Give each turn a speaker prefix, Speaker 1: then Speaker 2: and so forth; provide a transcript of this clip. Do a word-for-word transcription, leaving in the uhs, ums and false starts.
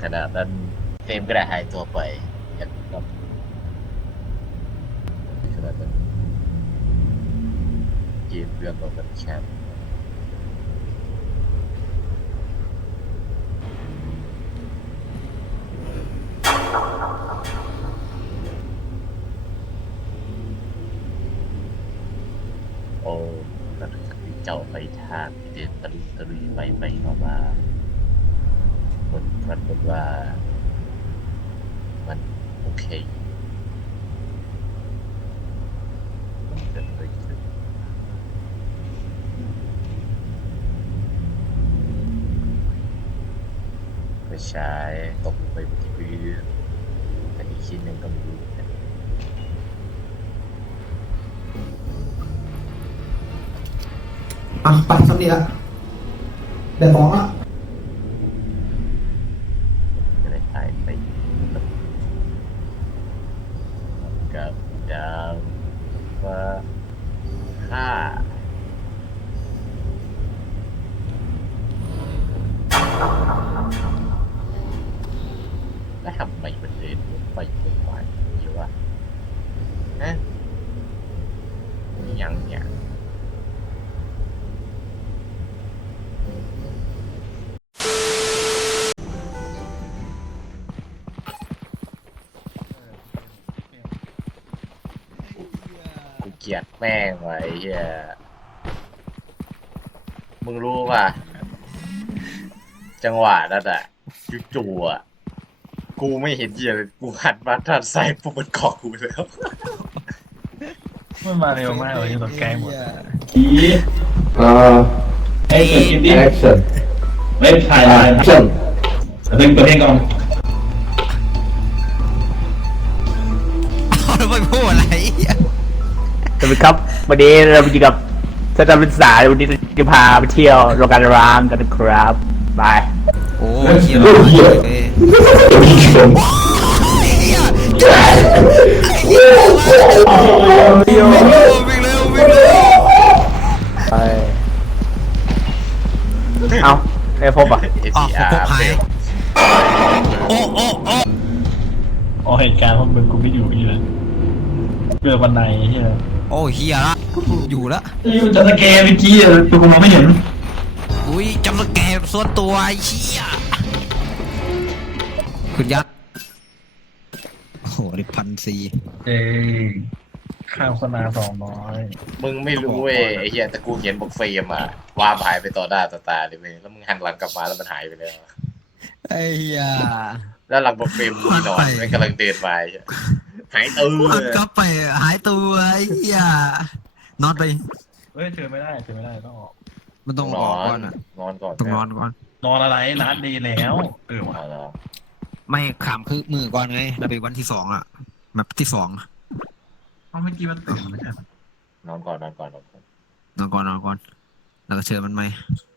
Speaker 1: ขนาดนั้นเฟรมก็ได้หายตัวไปอย่างกับขนาดนั้นเกมเรื่องของมันแคบโอ้แล้วที่เจ้าไปทางเดินตะลุยตะลุยไปไปมามาผลปรากฏว่ามันโอเคเกิดอะไรขึ้นไปใช้ตกลงไปบนพื้นแต่อีกชิ้นหนึ่งก็ไม่รู้นะ
Speaker 2: อ่ะไปสักทีละเดี๋ยวของอ่ะ
Speaker 1: ก็เลยหายไปกับดาวฟ้าห้าแล้วทำไมมันเดินวนไปวนมาอย่างนี้วะฮะนี่ยังเนี่ยกูเกลียดแม่งไว้เฮียมึงรู้ป่ะจังหวะนั้นอะจู่ๆอะกูไม่เห็นเหี้ยเลยกูหันมาทางซ้ายปุ๊บมันเกาะกูแล้ว
Speaker 3: มันมาเร็วมากเลยตกใจหมด
Speaker 4: คีอ่า
Speaker 3: ไอ้เกิดกินดิ
Speaker 4: action
Speaker 3: เล่นถ่ายลาย
Speaker 4: action
Speaker 3: ดึงตัวเองก่อน
Speaker 5: เอาแล้วไปพูดอะไร
Speaker 6: สวัสดีครับวันนี้เราอยู่กับสถานศึกษาวันนี้จะพาไปเที่ยวโรงการร้างกันนะครับบาย
Speaker 5: โอ้ยเฮีย
Speaker 4: โอ้ยเหี้ย
Speaker 5: เอ้ย
Speaker 4: มีชม
Speaker 5: เฮียวิ่งเร็ววิ่งเร็ววิ่งเร็ว
Speaker 6: ไปเอาได้พบอ่ะ
Speaker 5: อ๋อผมพบหายโอ้โอ้โอ้
Speaker 3: อ๋อเหตุการณ์พวกมึงกูไม่อยู่นี่เลยเกิดวันไหนใช่ไหม
Speaker 5: โอ้เฮียละอยู่ละ
Speaker 3: อยู่จะสแกนเมื่อกี้ตัวกูมองไม่เห็น
Speaker 5: อุ้ยจำสแกนส่วนตัวไอ้เชี่ยคุณยักษ์โอ้โหได้พันสี่
Speaker 3: เอ้ยข้าวโฆษณาสองร้อย
Speaker 1: มึงไม่รู้เว้ยไอ้เหี้ยแต่กูเห็นบอกเฟรมอ่ะว่าหายไปต่อหน้าต่อตาเลยเว้ยแล้วมึงหันหลังกลับมาแล้วมันหายไปแล้ว
Speaker 5: ไอ้เหี้ย
Speaker 1: แล้วหลังบอกเฟรมมีนอนมันกำลังเดินมาไอ้เหี้ยหายตัว
Speaker 5: มันก็ไปหายตัวไอ้เหี้ยนอนไป
Speaker 3: เฮ้ยเจอไม่ได้เจอไม่ได้ต้องออก
Speaker 5: มันต้อง
Speaker 1: น
Speaker 5: อ
Speaker 1: อ
Speaker 5: อกก่อน
Speaker 1: น
Speaker 5: อ่ะ
Speaker 1: นอนก่อน
Speaker 5: ต้องนอนก่อน
Speaker 3: นอนอะไรนัดดีแล้วเออว่ะ
Speaker 1: เอาละ
Speaker 5: ไม่ขามคือมือก่อนไงแล้วไปวันที่สองอ่ะแบบที่สอง
Speaker 3: เพราะเมื่อกี้มันตื่นไม่ใช่
Speaker 1: นอนก่อนนอนก่อนนอนก่อน
Speaker 5: นอนก่อนนอนก่อนแล้วก็เชิญมันไหม